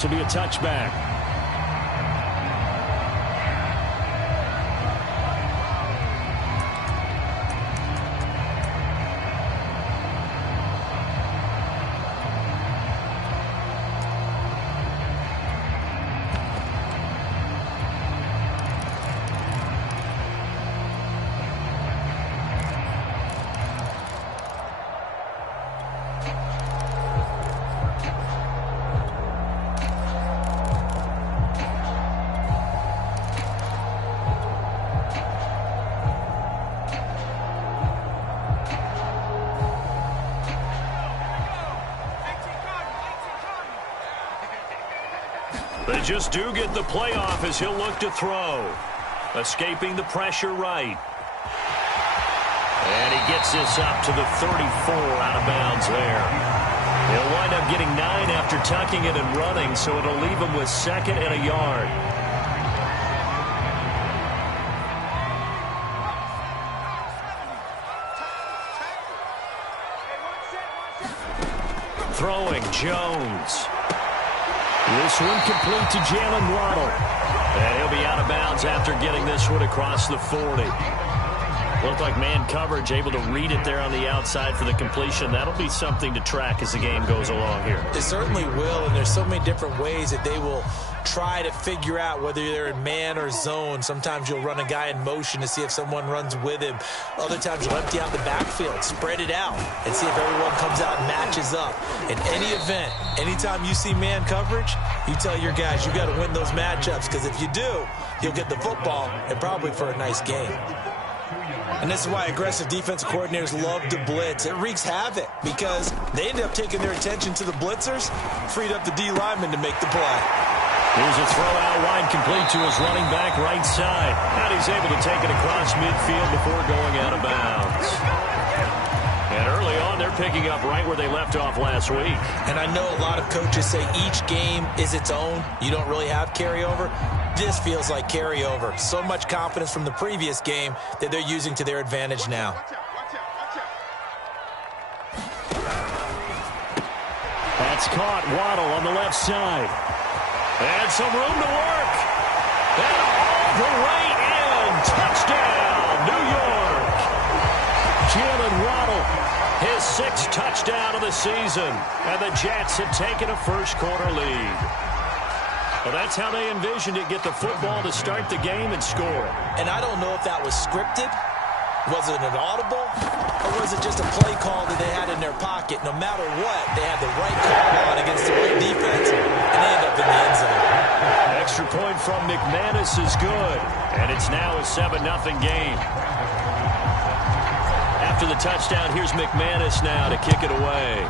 To be a touchback. They just do get the playoff as he'll look to throw. Escaping the pressure right. And he gets this up to the 34 out of bounds there. He'll wind up getting 9 after tucking it and running, so it'll leave him with 2nd and a yard. Throwing Jones. This one complete to Jalen Waddle. And he'll be out of bounds after getting this one across the 40. Looked like man coverage, able to read it there on the outside for the completion. That'll be something to track as the game goes along here. It certainly will, and there's so many different ways that they will try to figure out whether they're in man or zone. Sometimes you'll run a guy in motion to see if someone runs with him. Other times you'll empty out the backfield, spread it out, and see if everyone comes out and matches up. In any event, anytime you see man coverage, you tell your guys you got to win those matchups, because if you do, you'll get the football and probably for a nice game. And this is why aggressive defensive coordinators love to blitz. It wreaks havoc because they end up taking their attention to the blitzers, freed up the D lineman to make the play. Here's a throw out wide complete to his running back right side. And he's able to take it across midfield before going out of bounds. And early on, they're picking up right where they left off last week. And I know a lot of coaches say each game is its own. You don't really have carryover. This feels like carryover. So much confidence from the previous game that they're using to their advantage now. That's caught. Waddle on the left side. And some room to work. And all the way in. Touchdown, New York. Jalen Waddle, his 6th touchdown of the season. And the Jets have taken a first-quarter lead. Well, that's how they envisioned it, get the football to start the game and score. And I don't know if that was scripted. Was it an audible? Or was it just a play call that they had in their pocket? No matter what, they had the right call on against the right defense, and they end up in the end zone. Extra point from McManus is good. And it's now a 7-0 game. After the touchdown, here's McManus now to kick it away.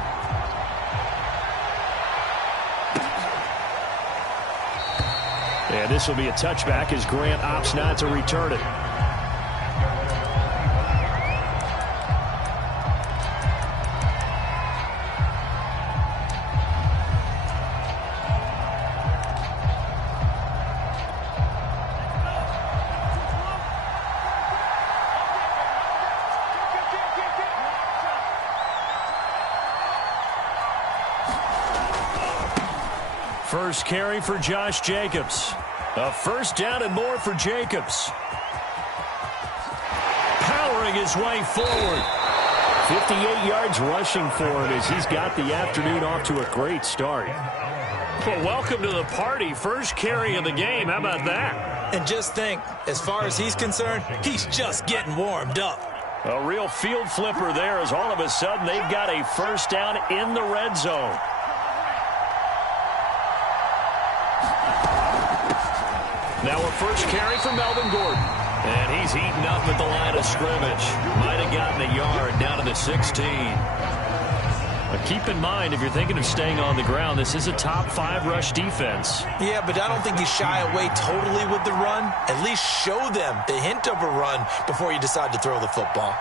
And this will be a touchback as Grant opts not to return it. First carry for Josh Jacobs. A first down and more for Jacobs. Powering his way forward. 58 yards rushing for him as he's got the afternoon off to a great start. Well, welcome to the party. First carry of the game. How about that? And just think, as far as he's concerned, he's just getting warmed up. A real field flipper there as all of a sudden they've got a first down in the red zone. Now a first carry for Melvin Gordon. And he's heating up at the line of scrimmage. Might have gotten a yard down to the 16. But keep in mind, if you're thinking of staying on the ground, this is a top 5 rush defense. Yeah, but I don't think you shy away totally with the run. At least show them the hint of a run before you decide to throw the football.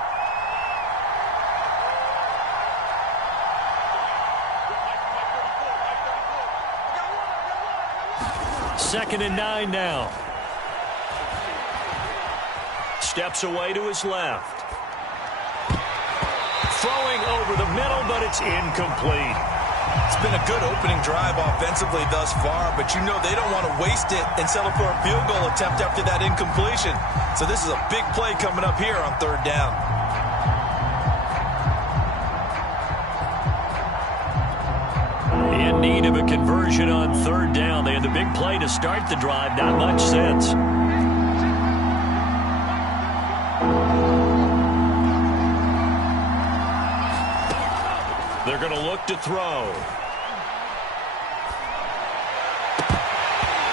Second and 9 now. Steps away to his left. Throwing over the middle, but it's incomplete. It's been a good opening drive offensively thus far, but you know they don't want to waste it and settle for a field goal attempt after that incompletion. So this is a big play coming up here on third down. In need of a conversion on third down. They had the big play to start the drive. Not much sense. They're going to look to throw.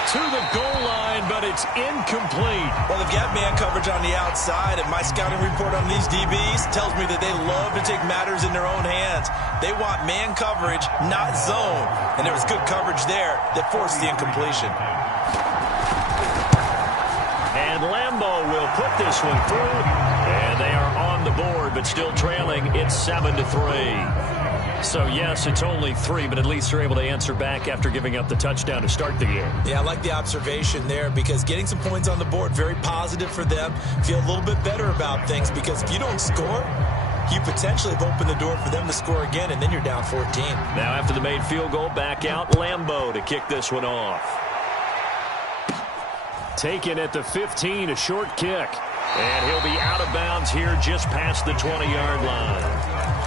To the goal line, but it's incomplete. Well, they've got man coverage on the outside, and my scouting report on these DBs tells me that they love to take matters in their own hands. They want man coverage, not zone. And there was good coverage there that forced the incompletion. And Lambeau will put this one through. And they are on the board, but still trailing. It's 7-3. So, yes, it's only 3, but at least they're able to answer back after giving up the touchdown to start the game. Yeah, I like the observation there because getting some points on the board, very positive for them. Feel a little bit better about things because if you don't score, you potentially have opened the door for them to score again, and then you're down 14. Now, after the made field goal, back out Lambeau to kick this one off. Taken at the 15, a short kick. And he'll be out of bounds here just past the 20-yard line.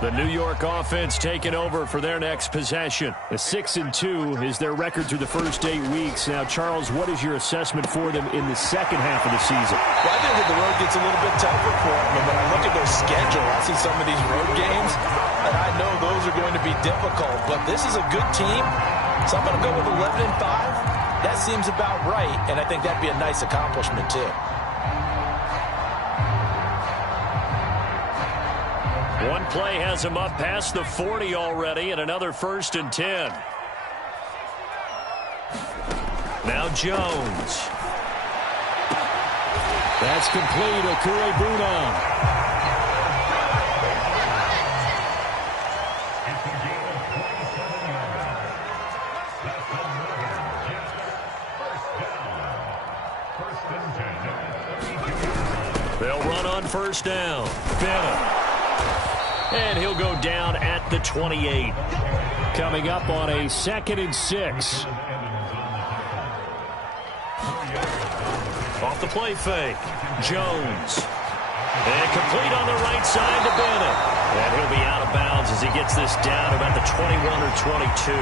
The New York offense taking over for their next possession. A 6-2 is their record through the first 8 weeks. Now, Charles, what is your assessment for them in the second half of the season? Well, I think that the road gets a little bit tougher for them. And when I look at their schedule, I see some of these road games, and I know those are going to be difficult. But this is a good team, so I'm going to go with 11-5. That seems about right, and I think that'd be a nice accomplishment, too. One play has him up past the 40 already, and another 1st and 10. Now Jones. That's complete. Okure-Buna. They'll run on first down. Bennett. And he'll go down at the 28. Coming up on a 2nd and 6. Off the play fake. Jones. And complete on the right side to Bennett. And he'll be out of bounds as he gets this down about the 21 or 22.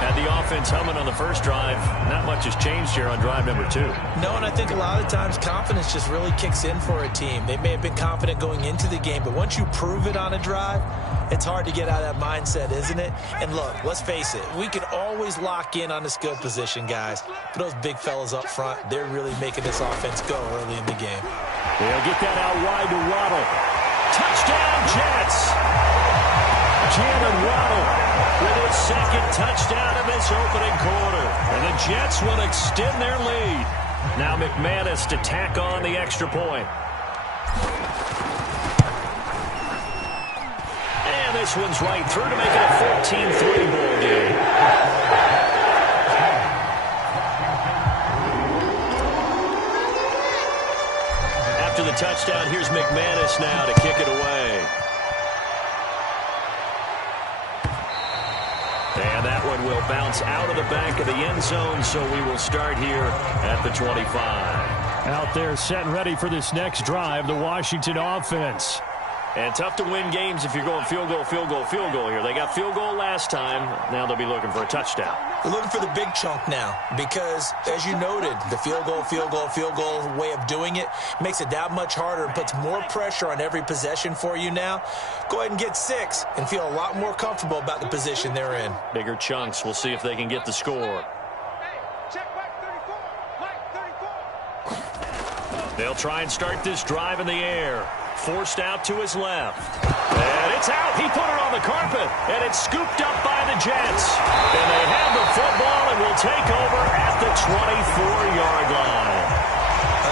Had the offense humming on the first drive. Not much has changed here on drive number 2. No, and I think a lot of times confidence just really kicks in for a team. They may have been confident going into the game, but once you prove it on a drive, it's hard to get out of that mindset, isn't it? And look, let's face it, we can always lock in on the skill position, guys. But those big fellas up front, they're really making this offense go early in the game. They'll get that out wide to Waddle. Touchdown, Jets! Jalen Waddle with his 2nd touchdown in this opening quarter. And the Jets will extend their lead. Now McManus to tack on the extra point. And this one's right through to make it a 14-3 ball game. After the touchdown, here's McManus now to kick it away. And that one will bounce out of the back of the end zone, so we will start here at the 25. Out there set and ready for this next drive, the Washington offense. And tough to win games if you're going field goal, field goal, field goal here. They got field goal last time. Now they'll be looking for a touchdown. They're looking for the big chunk now because, as you noted, the field goal way of doing it makes it that much harder and puts more pressure on every possession for you now. Go ahead and get 6 and feel a lot more comfortable about the position they're in. Bigger chunks. We'll see if they can get the score. They'll try and start this drive in the air. Forced out to his left. And it's out. He put it on the carpet. And it's scooped up by the Jets. And they have the football and will take over at the 24-yard line.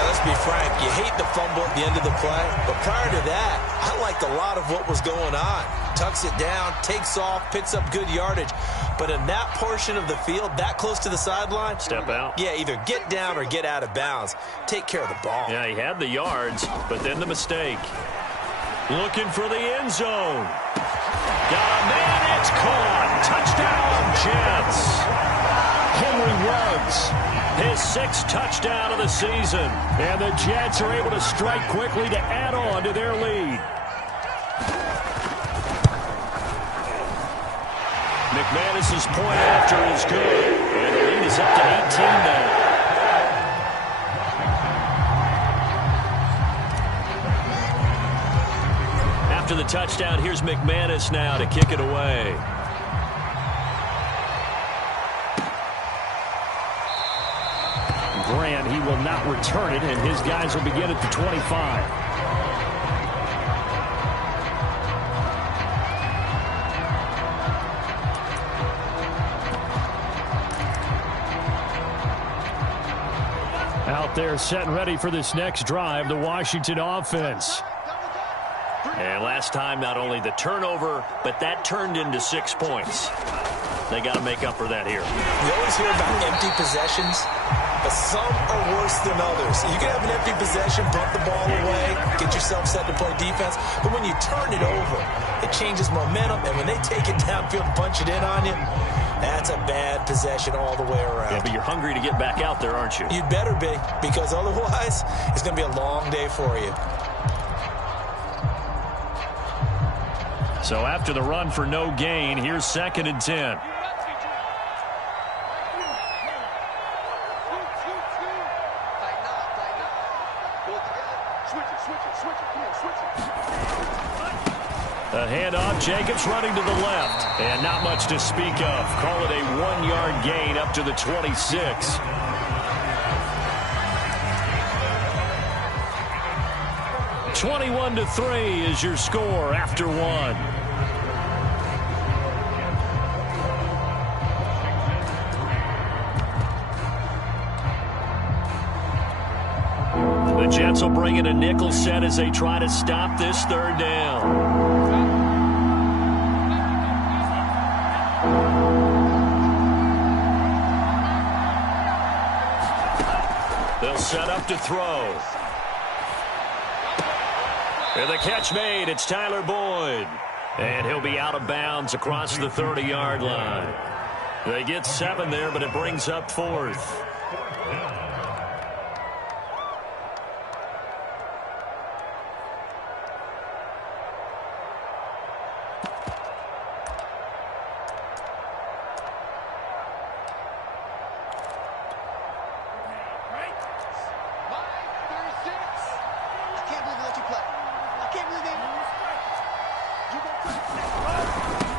Let's be frank, you hate the fumble at the end of the play, but prior to that, I liked a lot of what was going on. Tucks it down, takes off, picks up good yardage. But in that portion of the field, that close to the sideline, step out. Yeah, either get down or get out of bounds. Take care of the ball. Yeah, he had the yards, but then the mistake. Looking for the end zone. Got a man, it's caught. Touchdown, Jets. Henry Ruggs, his 6th touchdown of the season. And the Jets are able to strike quickly to add on to their lead. McManus's point after is good. And the lead is up to 18 now. After the touchdown, here's McManus now to kick it away. Grant, he will not return it, and his guys will begin at the 25. Out there set and ready for this next drive, the Washington offense. And last time, not only the turnover, but that turned into 6 points. They got to make up for that here. We always hear about empty possessions, but some are worse than others. You can have an empty possession, punt the ball away, get yourself set to play defense, but when you turn it over, it changes momentum, and when they take it downfield and punch it in on you, that's a bad possession all the way around. Yeah, but you're hungry to get back out there, aren't you? You'd better be, because otherwise, it's going to be a long day for you. So after the run for no gain, here's 2nd and 10. A handoff, Jacobs running to the left. And not much to speak of. Call it a 1-yard gain up to the 26. (21-3) is your score after 1. The Jets will bring in a nickel set as they try to stop this 3rd down. They'll set up to throw. And the catch made. It's Tyler Boyd. And he'll be out of bounds across the 30-yard line. They get 7 there, but it brings up 4th.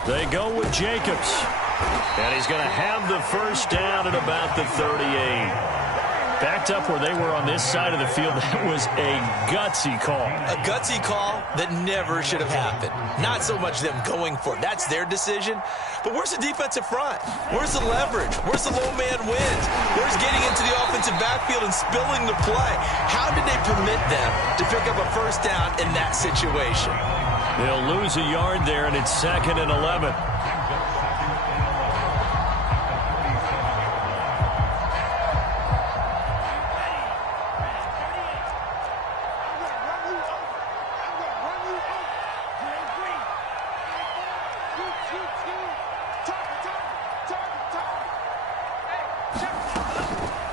They go with Jacobs. And he's going to have the 1st down at about the 38. Backed up where they were on this side of the field. That was a gutsy call. A gutsy call that never should have happened. Not so much them going for it. That's their decision. But where's the defensive front? Where's the leverage? Where's the low man wins? Where's getting into the offensive backfield and spilling the play? How did they permit them to pick up a 1st down in that situation? They'll lose a yard there, and it's 2nd and 11.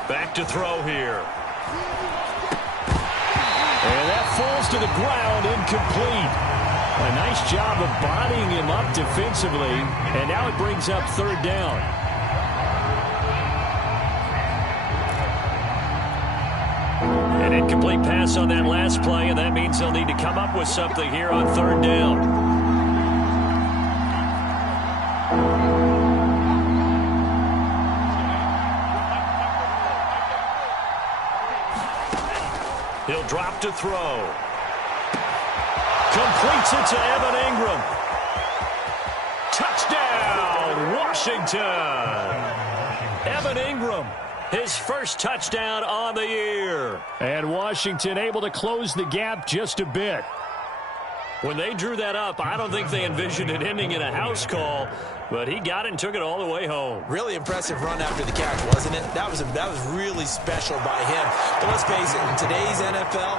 Back to throw here. And that falls to the ground, incomplete. A nice job of bodying him up defensively, and now it brings up 3rd down. An incomplete pass on that last play, and that means they'll need to come up with something here on 3rd down. He'll drop to throw. Completes it to Evan Ingram. Touchdown, Washington. Evan Ingram, his first touchdown on the year. And Washington able to close the gap just a bit. When they drew that up, I don't think they envisioned it ending in a house call, but he got it and took it all the way home. Really impressive run after the catch, wasn't it? That was really special by him. But let's face it, in today's NFL,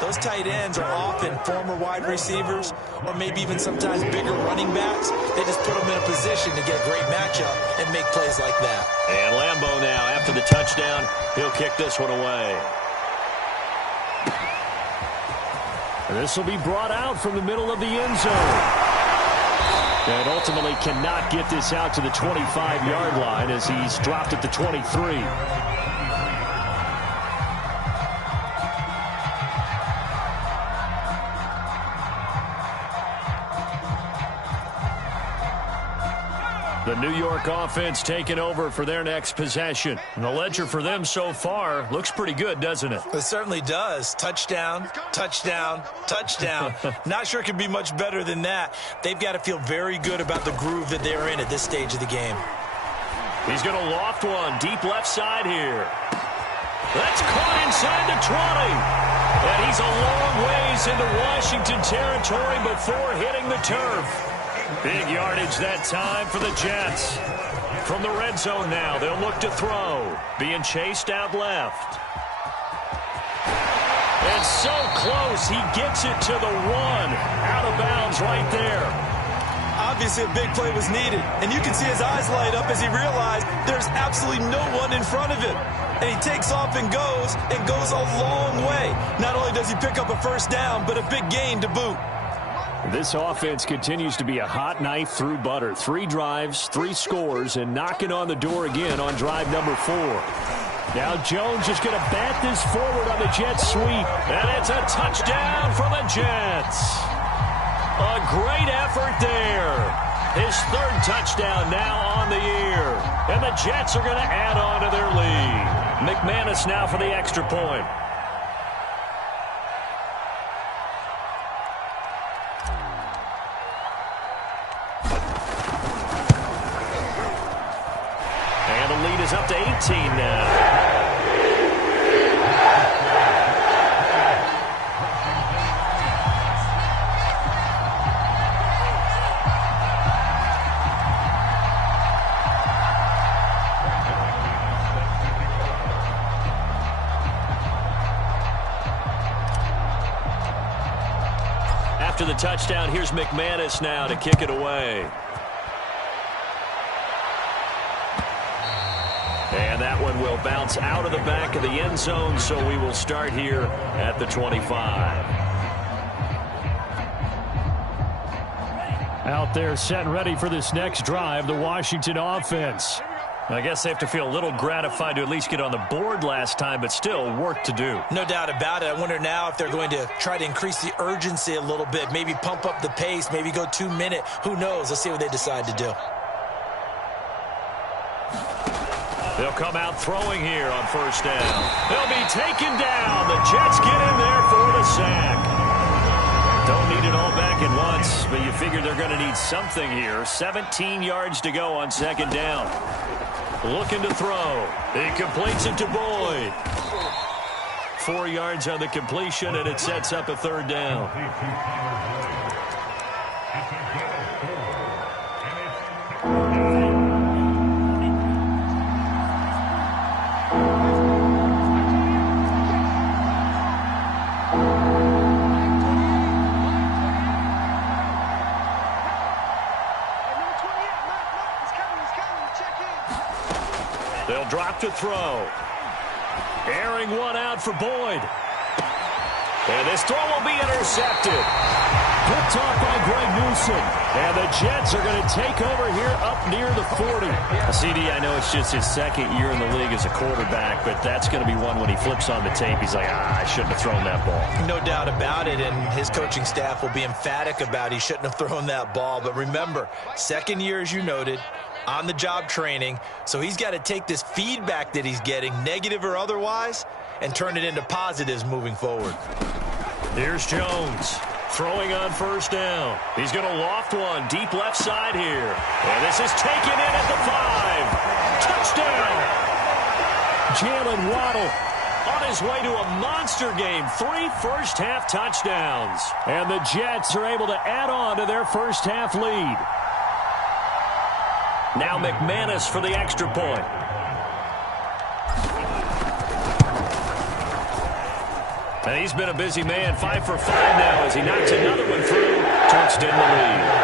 those tight ends are often former wide receivers or maybe even sometimes bigger running backs. They just put them in a position to get a great matchup and make plays like that. And Lambeau now, after the touchdown, he'll kick this one away. This will be brought out from the middle of the end zone. And ultimately cannot get this out to the 25-yard line as he's dropped at the 23. The New York offense taking over for their next possession. And the ledger for them so far looks pretty good, doesn't it? It certainly does. Touchdown, touchdown, touchdown. Not sure it could be much better than that. They've got to feel very good about the groove that they're in at this stage of the game. He's going to loft one deep left side here. That's caught inside the 20. And he's a long ways into Washington territory before hitting the turf. Big yardage that time for the Jets. From the red zone now, they'll look to throw. Being chased out left. And so close, he gets it to the 1. Out of bounds right there. Obviously, a big play was needed. And you can see his eyes light up as he realized there's absolutely no one in front of him. And he takes off and goes a long way. Not only does he pick up a first down, but a big gain to boot. This offense continues to be a hot knife through butter. 3 drives, 3 scores, and knocking on the door again on drive number 4. Now Jones is going to bat this forward on the Jets sweep. And it's a touchdown for the Jets. A great effort there. His 3rd touchdown now on the year. And the Jets are going to add on to their lead. McManus now for the extra point. Is up to 18 now. After the touchdown, here's McManus now to kick it away. And that one will bounce out of the back of the end zone, so we will start here at the 25. Out there set and ready for this next drive, the Washington offense. I guess they have to feel a little gratified to at least get on the board last time, but still work to do. No doubt about it. I wonder now if they're going to try to increase the urgency a little bit, maybe pump up the pace, maybe go 2-minute. Who knows? Let's see what they decide to do. They'll come out throwing here on first down. They'll be taken down. The Jets get in there for the sack. Don't need it all back at once, but you figure they're going to need something here. 17 yards to go on second down. Looking to throw. He completes it to Boyd. 4 yards on the completion, and it sets up a 3rd down. They'll drop to throw. Airing one out for Boyd. And this throw will be intercepted. Picked off by Greg Newsom. And the Jets are going to take over here up near the 40. CD, I know it's just his 2nd year in the league as a quarterback, but that's going to be one when he flips on the tape. He's like, I shouldn't have thrown that ball. No doubt about it, and his coaching staff will be emphatic about he shouldn't have thrown that ball. But remember, 2nd year, as you noted, on-the-job training, so he's got to take this feedback that he's getting, negative or otherwise, and turn it into positives moving forward. Here's Jones throwing on first down. He's going to loft one deep left side here. And this is taken in at the 5. Touchdown! Jalen Waddle on his way to a monster game. 3 first-half touchdowns. And the Jets are able to add on to their first-half lead. Now McManus for the extra point. And he's been a busy man, 5 for 5 now as he knocks another one through to extend the lead.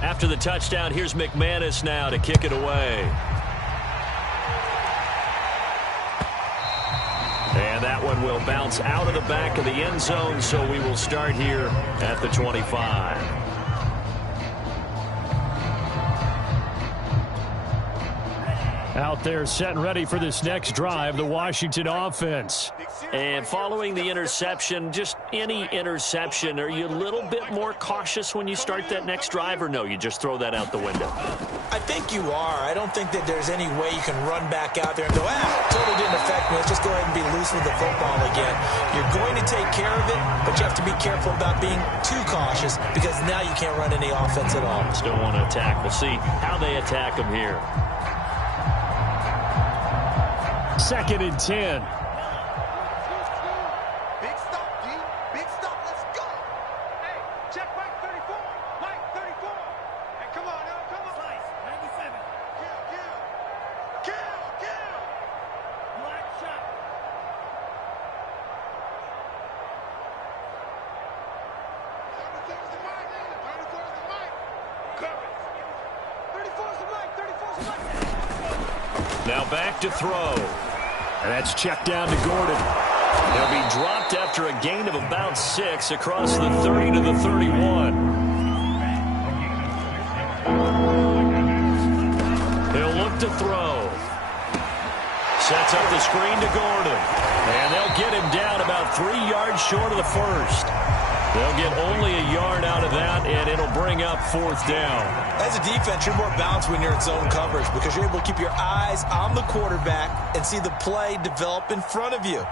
After the touchdown, here's McManus now to kick it away. And that one will bounce out of the back of the end zone, so we will start here at the 25. Out there set and ready for this next drive, the Washington offense. And following the interception, just any interception, are you a little bit more cautious when you start that next drive, or no, you just throw that out the window? I think you are. I don't think that there's any way you can run back out there and go, totally didn't affect me. Let's just go ahead and be loose with the football again. You're going to take care of it, but you have to be careful about being too cautious because now you can't run any offense at all. Still want to attack. We'll see how they attack them here. 2nd and 10. Big stop, D. Big stop. Let's go. Hey, check Mike 34. Mike 34. Hey, come on, yo. Come on. Slice, 97. Kill. Black shot. 34's the Mike. 34's the Mike. Cover. 34's the Mike. 34's the Mike. Now back to throw. And that's checked down to Gordon. He'll be dropped after a gain of about 6 across the 30 to the 31. He'll look to throw. Sets up the screen to Gordon. And they'll get him down about 3 yards short of the first. They'll get only a yard out of that, and it'll bring up 4th down. As a defense, you're more balanced when you're in zone coverage because you're able to keep your eyes on the quarterback and see the play develop in front of you.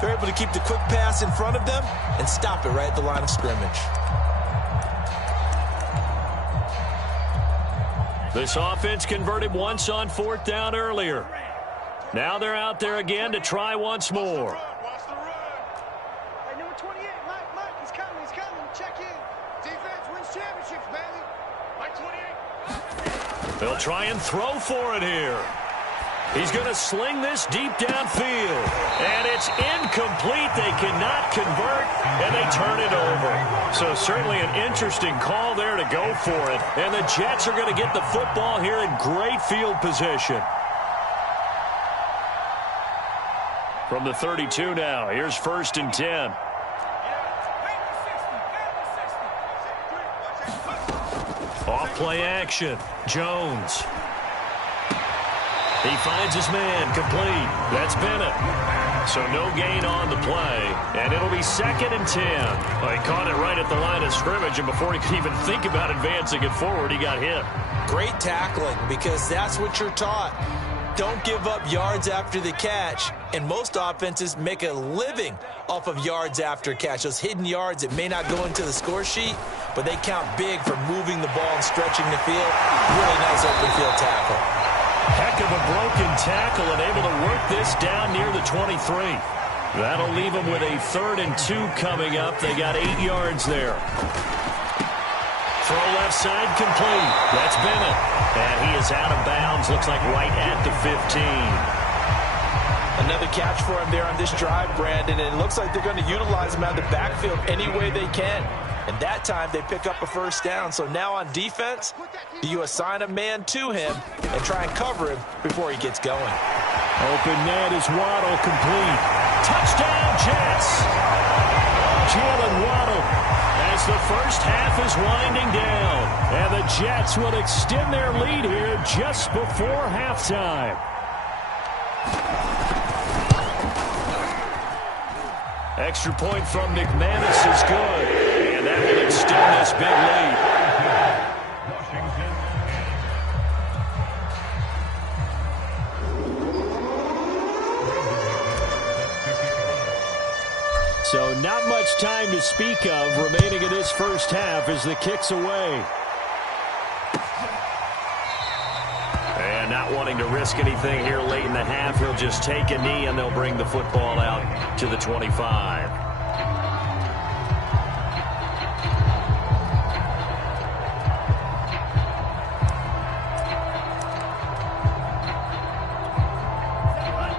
They're able to keep the quick pass in front of them and stop it right at the line of scrimmage. This offense converted once on 4th down earlier. Now they're out there again to try once more. They'll try and throw for it here. He's going to sling this deep downfield. And it's incomplete. They cannot convert, and they turn it over. So certainly an interesting call there to go for it. And the Jets are going to get the football here in great field position. From the 32 now, here's 1st and 10. Off play action. Jones. He finds his man complete. That's Bennett. So no gain on the play. And it'll be 2nd and 10. Well, he caught it right at the line of scrimmage, and before he could even think about advancing it forward, he got hit. Great tackling because that's what you're taught. Don't give up yards after the catch. And most offenses make a living off of yards after catch. Those hidden yards that may not go into the score sheet, but they count big for moving the ball and stretching the field. Really nice open field tackle. Heck of a broken tackle and able to work this down near the 23. That'll leave them with a 3rd and 2 coming up. They got 8 yards there. Throw left side complete. That's Bennett. And he is out of bounds. Looks like right at the 15. Another catch for him there on this drive, Brandon. And it looks like they're going to utilize him out of the backfield any way they can. And that time they pick up a 1st down. So now on defense, you assign a man to him and try and cover him before he gets going. Open net is Waddle complete. Touchdown, Jets. Jalen Waddle as the first half is winding down. And the Jets will extend their lead here just before halftime. Extra point from McManus is good. And that will extend this big lead. So not much much time to speak of remaining in this first half as the kick's away. And not wanting to risk anything here late in the half, he'll just take a knee and they'll bring the football out to the 25.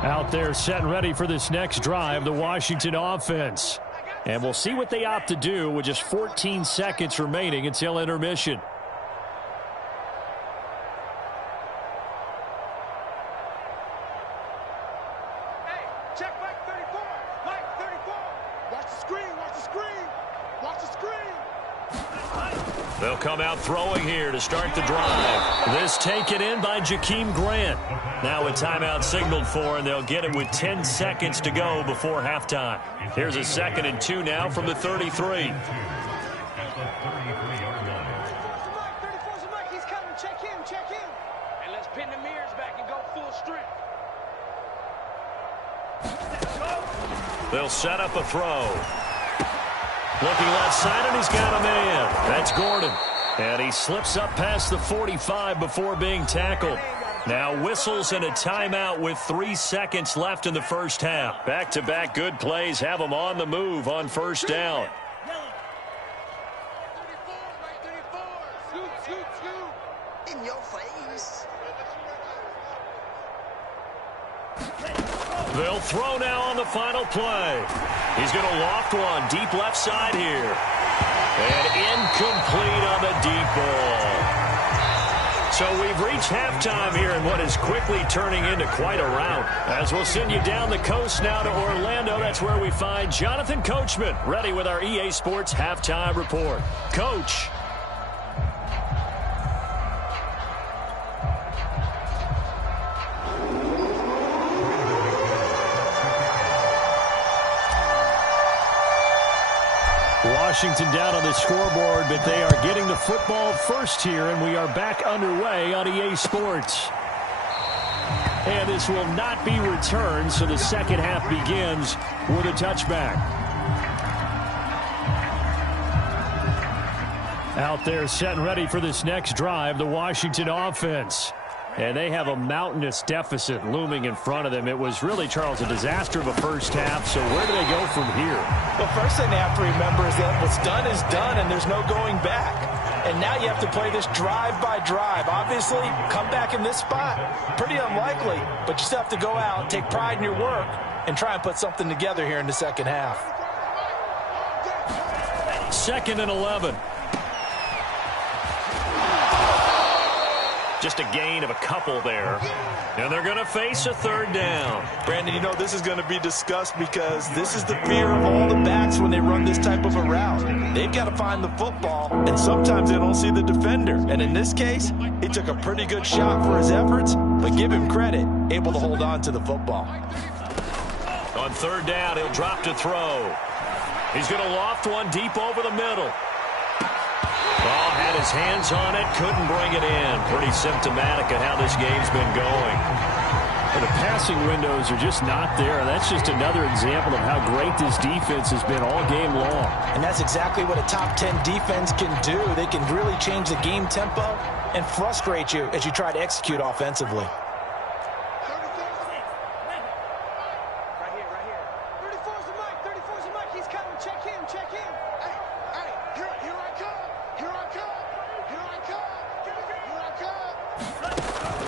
Out there set and ready for this next drive, the Washington offense. And we'll see what they opt to do with just 14 seconds remaining until intermission. Hey, check back 34. Mike 34. Watch the screen. Watch the screen. Watch the screen. They'll come out throwing here to start the drive. This taken in by Jakeem Grant. Now a timeout signaled for, and they'll get it with 10 seconds to go before halftime. Here's a 2nd and 2 now from the 33. 34's a Mike. He's coming. Check him. Check him. And let's pin the mirrors back and go full strength. They'll set up a throw. Looking left side, and he's got a man. That's Gordon. And he slips up past the 45 before being tackled. Now whistles and a timeout with 3 seconds left in the first half. Back-to-back good plays have them on the move on first down. 34. Scoot. In your face. They'll throw now on the final play. He's going to loft one deep left side here. And incomplete on the deep ball. So we've reached halftime here in what is quickly turning into quite a rout. As we'll send you down the coast now to Orlando, that's where we find Jonathan Coachman ready with our EA Sports Halftime Report. Coach. Washington down on the scoreboard, but they are getting the football first here, and we are back underway on EA Sports. And this will not be returned, so the second half begins with a touchback. Out there set and ready for this next drive, the Washington offense. And they have a mountainous deficit looming in front of them. It was really, Charles, a disaster of a first half. So where do they go from here? Well, first thing they have to remember is that what's done is done, and there's no going back. And now you have to play this drive by drive. Obviously, come back in this spot, pretty unlikely. But you still have to go out, take pride in your work, and try and put something together here in the second half. 2nd and 11. Just a gain of a couple there. And they're going to face a 3rd down. Brandon, you know this is going to be discussed because this is the fear of all the backs when they run this type of a route. They've got to find the football, and sometimes they don't see the defender. And in this case, he took a pretty good shot for his efforts, but give him credit, able to hold on to the football. On 3rd down, he'll drop to throw. He's going to loft one deep over the middle. Ball had his hands on it, couldn't bring it in. Pretty symptomatic of how this game's been going. And the passing windows are just not there. That's just another example of how great this defense has been all game long. And that's exactly what a top 10 defense can do. They can really change the game tempo and frustrate you as you try to execute offensively. Right here. 34's a Mike. 34's a Mike. He's coming. Check him. Hey, here I come.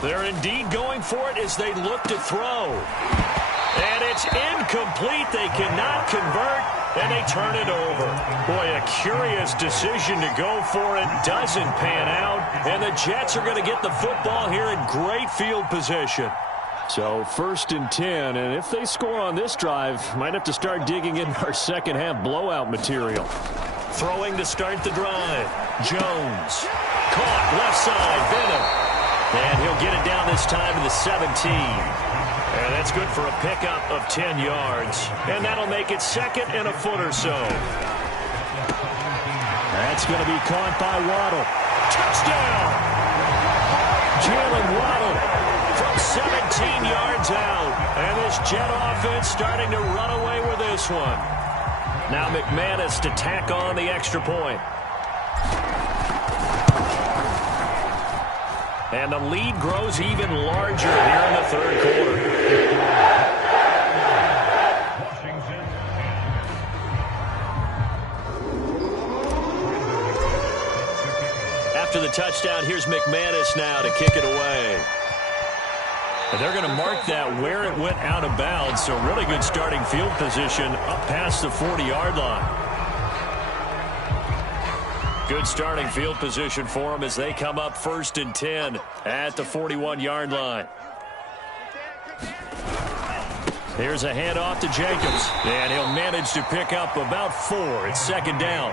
They're indeed going for it as they look to throw. And it's incomplete. They cannot convert, and they turn it over. Boy, a curious decision to go for it. Doesn't pan out, and the Jets are going to get the football here in great field position. So 1st and 10, and if they score on this drive, might have to start digging in our second half blowout material. Throwing to start the drive. Jones. Caught left side. Bennett. And he'll get it down this time to the 17. And that's good for a pickup of 10 yards. And that'll make it 2nd and a foot or so. That's going to be caught by Waddle. Touchdown! Jalen Waddle from 17 yards out. And this Jet offense starting to run away with this one. Now McManus to tack on the extra point. And the lead grows even larger here in the third quarter. After the touchdown, here's McManus now to kick it away. And they're going to mark that where it went out of bounds, so really good starting field position up past the 40-yard line. Good starting field position for them as they come up 1st and 10 at the 41-yard line. Here's a handoff to Jacobs, and he'll manage to pick up about 4. It's 2nd down.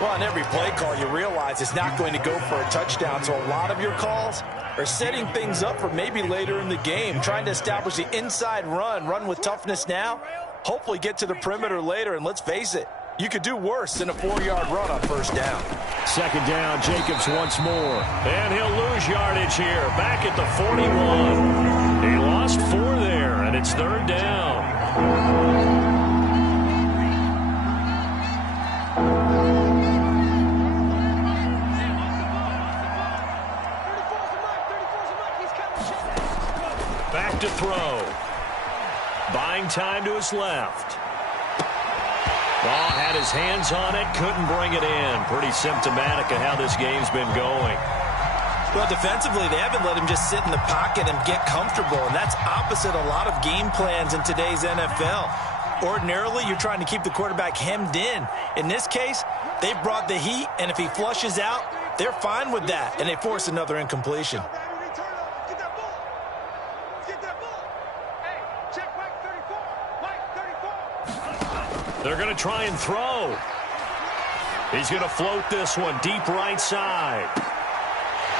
Well, on every play call, you realize it's not going to go for a touchdown, so a lot of your calls are setting things up for maybe later in the game, trying to establish the inside run with toughness now, hopefully get to the perimeter later, and let's face it, you could do worse than a 4-yard run on 1st down. 2nd down, Jacobs once more. And he'll lose yardage here, back at the 41. He lost 4 there, and it's 3rd down. Back to throw. Buying time to his left. Ball had his hands on it, couldn't bring it in. Pretty symptomatic of how this game's been going. Well, defensively, they haven't let him just sit in the pocket and get comfortable, and that's opposite a lot of game plans in today's NFL. Ordinarily, you're trying to keep the quarterback hemmed in. In this case, they've brought the heat, and if he flushes out, they're fine with that, and they force another incompletion. They're going to try and throw. He's going to float this one deep right side.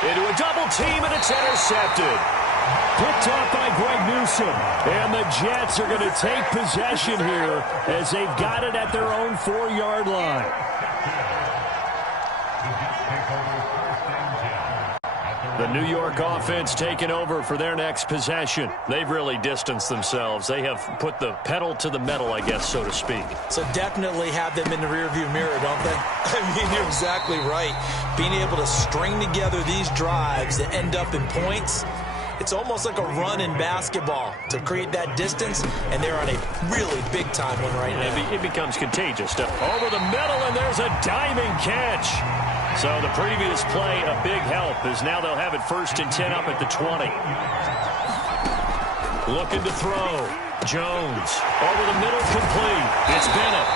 Into a double team, and it's intercepted. Picked off by Greg Newsom. And the Jets are going to take possession here as they've got it at their own 4-yard line. The New York offense taking over for their next possession. They've really distanced themselves. They have put the pedal to the metal, I guess, so to speak. So definitely have them in the rearview mirror, don't they? I mean, you're exactly right. Being able to string together these drives that end up in points, it's almost like a run in basketball to create that distance, and they're on a really big-time one right now. It becomes contagious. Over the middle, and there's a diving catch. So the previous play, a big help, as now they'll have it 1st and 10 up at the 20. Looking to throw. Jones over the middle, complete. It's Bennett.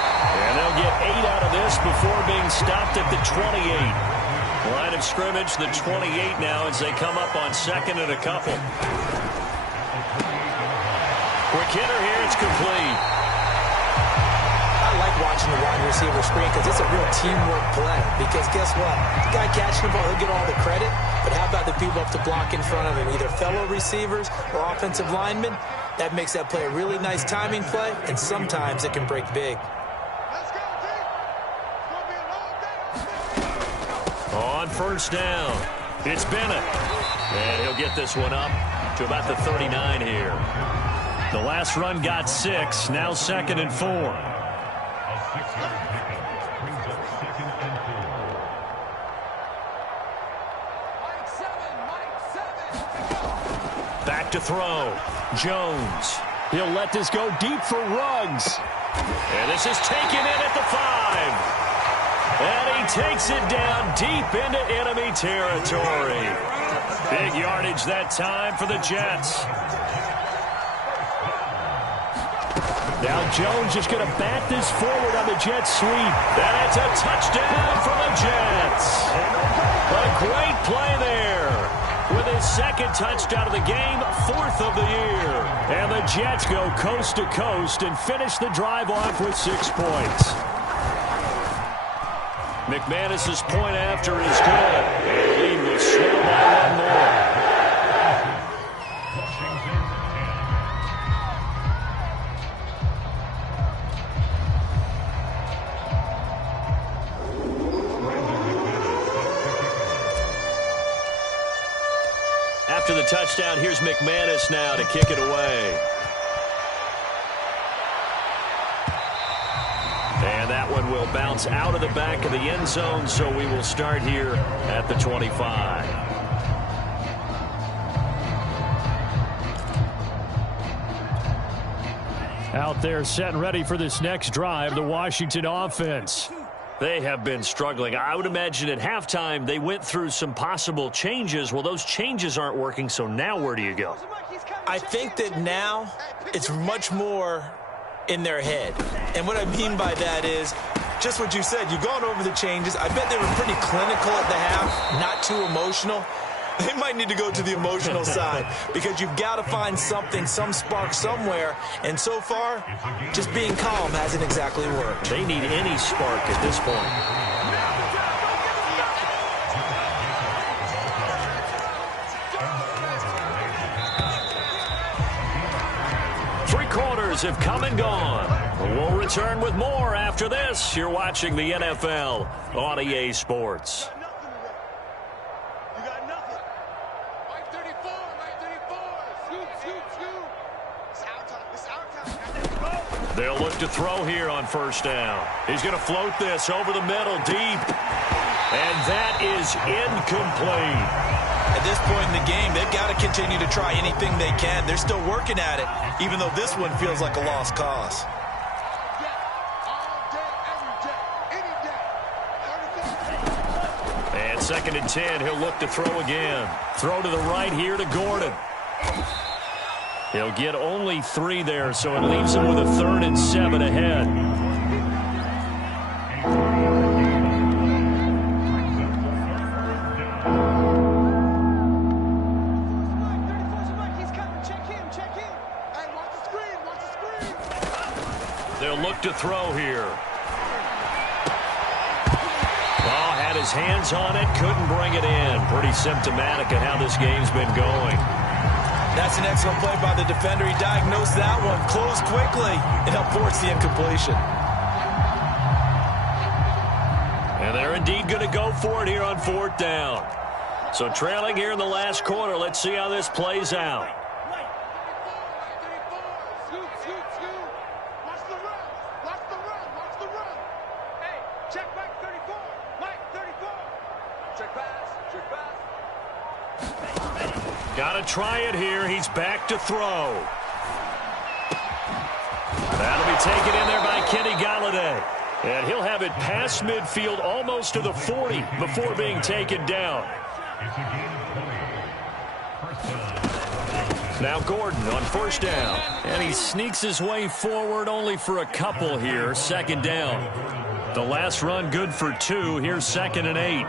And they'll get 8 out of this before being stopped at the 28. Line of scrimmage, the 28 now as they come up on 2nd and a couple. Quick hitter here, it's complete. I like watching the wide receiver screen because it's a real teamwork play. Because guess what? The guy catching the ball, he'll get all the credit. But how about the people up to block in front of him? Either fellow receivers or offensive linemen. That makes that play a really nice timing play, and sometimes it can break big. On 1st down, it's Bennett. And he'll get this one up to about the 39 here. The last run got 6, now 2nd and 4. Back to throw. Jones. He'll let this go deep for Ruggs. And this is taken in at the 5. And he takes it down deep into enemy territory. Big yardage that time for the Jets. Now Jones just going to bat this forward on the Jets sweep. And it's a touchdown for the Jets. A great play there. With his 2nd touchdown of the game, 4th of the year. And the Jets go coast to coast and finish the drive off with 6 points. McManus's point after is good. And the lead will swell by 1 more. After the touchdown, here's McManus now to kick it away. will bounce out of the back of the end zone, so we will start here at the 25. Out there set and ready for this next drive, the Washington offense. They have been struggling. I would imagine at halftime they went through some possible changes. Well, those changes aren't working, so now where do you go? I think that now it's much more in their head. And what I mean by that is just what you said. You've gone over the changes. I bet they were pretty clinical at the half, not too emotional. They might need to go to the emotional side because you've got to find something, some spark somewhere. And so far, just being calm hasn't exactly worked. They need any spark at this point. Three quarters have come and gone. We'll return with more after this. You're watching the NFL on EA Sports. They'll look to throw here on first down. He's going to float this over the middle deep. And that is incomplete. At this point in the game, they've got to continue to try anything they can. They're still working at it, even though this one feels like a lost cause. And 2nd and 10, he'll look to throw again. Throw to the right here to Gordon. He'll get only 3 there, so it leaves him with a 3rd and 7 ahead. They'll look to throw here. Oh, had his hands on it, couldn't bring it in. Pretty symptomatic of how this game's been going. That's an excellent play by the defender. He diagnosed that one, closed quickly, and helped force the incompletion. And they're indeed going to go for it here on 4th down. So trailing here in the last quarter, let's see how this plays out. Check Mike 34. Mike 34. Check pass. Check pass. Got to try it here. He's back to throw. That'll be taken in there by Kenny Galladay. And he'll have it past midfield almost to the 40 before being taken down. Now Gordon on first down. And he sneaks his way forward only for a couple here. 2nd down. The last run good for 2. Here's 2nd and 8.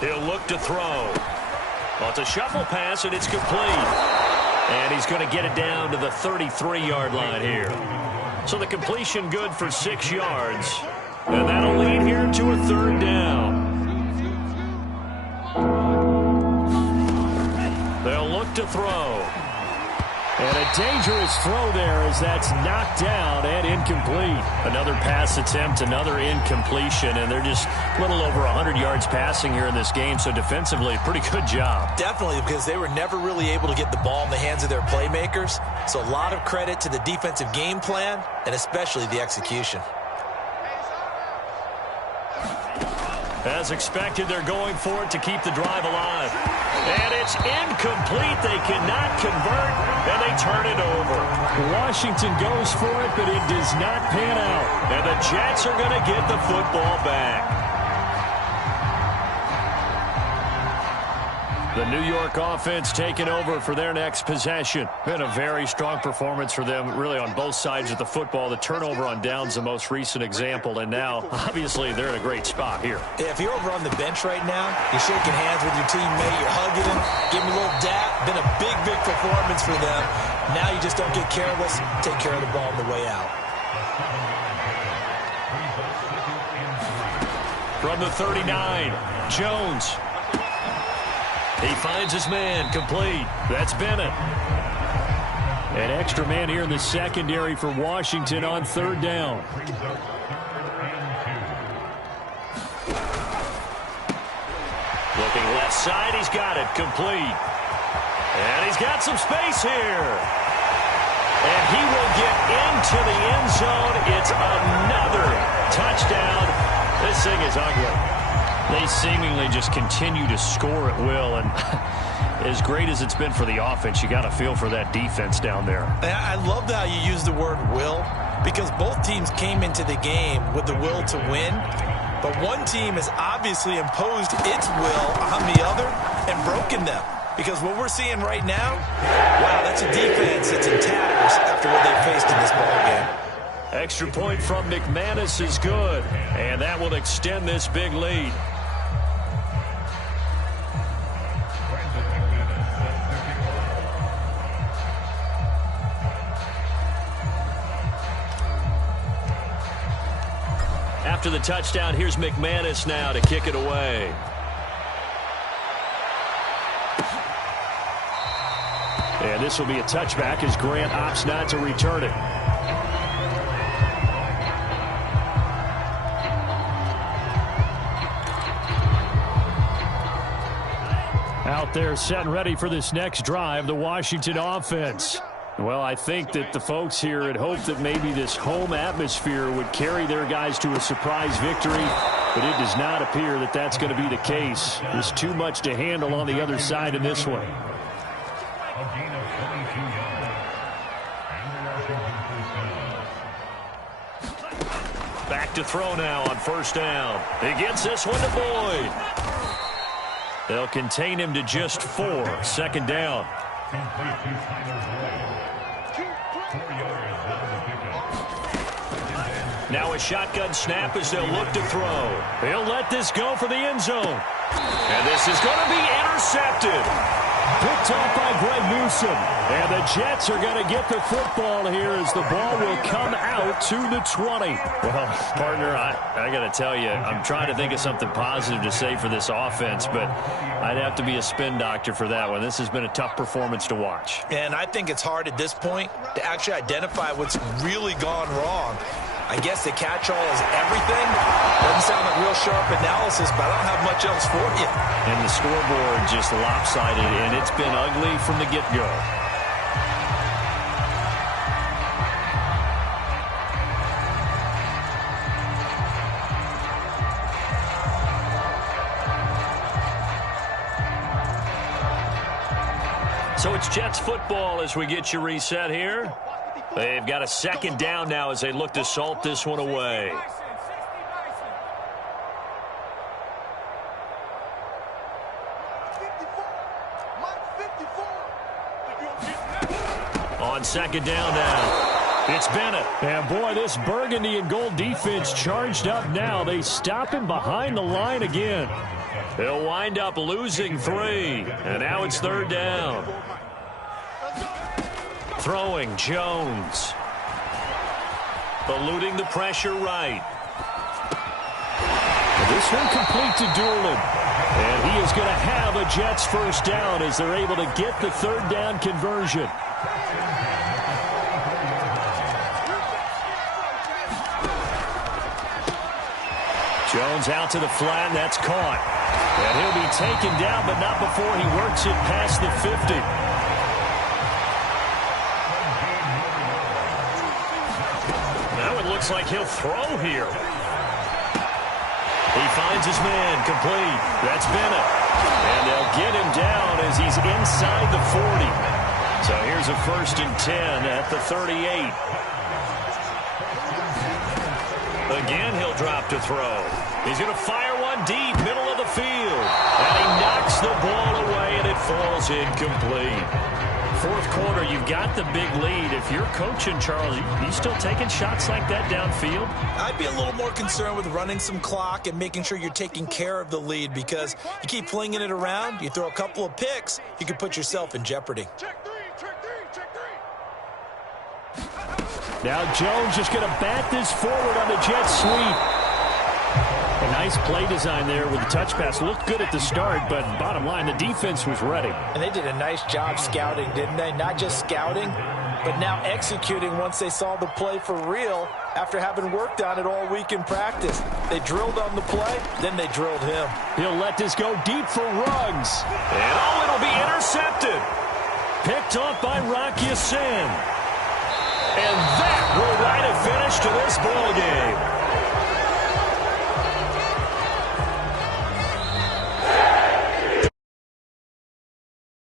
He'll look to throw. Well, it's a shuffle pass, and it's complete. And he's going to get it down to the 33-yard line here. So the completion good for 6 yards. And that'll lead here to a 3rd down. They'll look to throw. And a dangerous throw there as that's knocked down and incomplete. Another pass attempt, another incompletion, and they're just a little over 100 yards passing here in this game, so defensively, pretty good job. Definitely, because they were never really able to get the ball in the hands of their playmakers. So a lot of credit to the defensive game plan and especially the execution. As expected, they're going for it to keep the drive alive. And it's incomplete. They cannot convert, and they turn it over. Washington goes for it, but it does not pan out. And the Jets are going to get the football back. The New York offense taking over for their next possession. Been a very strong performance for them, really on both sides of the football. The turnover on downs, the most recent example, and now, obviously, they're in a great spot here. Yeah, if you're over on the bench right now, you're shaking hands with your teammate, you're hugging him, giving him a little dap. Been a big, big performance for them. Now you just don't get careless, take care of the ball on the way out. From the 39, Jones. He finds his man, complete. That's Bennett. An extra man here in the secondary for Washington on 3rd down. Looking left side, he's got it, complete. And he's got some space here. And he will get into the end zone. It's another touchdown. This thing is ugly. They seemingly just continue to score at will, and as great as it's been for the offense, you got to feel for that defense down there. I love how you use the word will, because both teams came into the game with the will to win, but one team has obviously imposed its will on the other and broken them. Because what we're seeing right now, wow, that's a defense that's in tatters after what they faced in this ballgame. Extra point from McManus is good, and that will extend this big lead. After the touchdown, here's McManus now to kick it away. And this will be a touchback as Grant opts not to return it. Out there set and ready for this next drive, the Washington offense. Well, I think that the folks here had hoped that maybe this home atmosphere would carry their guys to a surprise victory, but it does not appear that that's going to be the case. There's too much to handle on the other side in this one. Back to throw now on first down. He gets this one to Boyd. They'll contain him to just 4. Second down. Now a shotgun snap as they'll look to throw. He'll let this go for the end zone. And this is going to be intercepted. Picked off by Greg Newsome. And the Jets are going to get the football here as the ball will come out to the 20. Well, partner, I got to tell you, I'm trying to think of something positive to say for this offense, but I'd have to be a spin doctor for that one. This has been a tough performance to watch. And I think it's hard at this point to actually identify what's really gone wrong. I guess the catch-all is everything. Doesn't sound like real sharp analysis, but I don't have much else for you. And the scoreboard just lopsided, and it's been ugly from the get-go. So it's Jets football as we get you reset here. They've got a second down now as they look to salt this one away. On second down now, it's Bennett. And boy, this burgundy and gold defense charged up now. They stop him behind the line again. They'll wind up losing 3, and now it's third down. Throwing Jones. Eluding the pressure right. This one complete to Doolin. And he is going to have a Jets first down as they're able to get the third down conversion. Jones out to the flat, and that's caught. And he'll be taken down, but not before he works it past the 50. Looks like he'll throw here. He finds his man, complete. That's Bennett. And they'll get him down as he's inside the 40. So here's a 1st and 10 at the 38. Again, he'll drop to throw. He's going to fire one deep, middle of the field. And he knocks the ball away, and it falls incomplete. Fourth quarter, you've got the big lead. If you're coaching, Charles, you still taking shots like that downfield? I'd be a little more concerned with running some clock and making sure you're taking care of the lead, because you keep flinging it around, you throw a couple of picks, you could put yourself in jeopardy. Check three. Now Jones just going to bat this forward on the jet sweep. A nice play design there with the touch pass. Looked good at the start, but bottom line, the defense was ready. And they did a nice job scouting, didn't they? Not just scouting, but now executing once they saw the play for real after having worked on it all week in practice. They drilled on the play, then they drilled him. He'll let this go deep for Ruggs. And it'll be intercepted. Picked off by Rocky Sin. And that will write a finish to this ball game.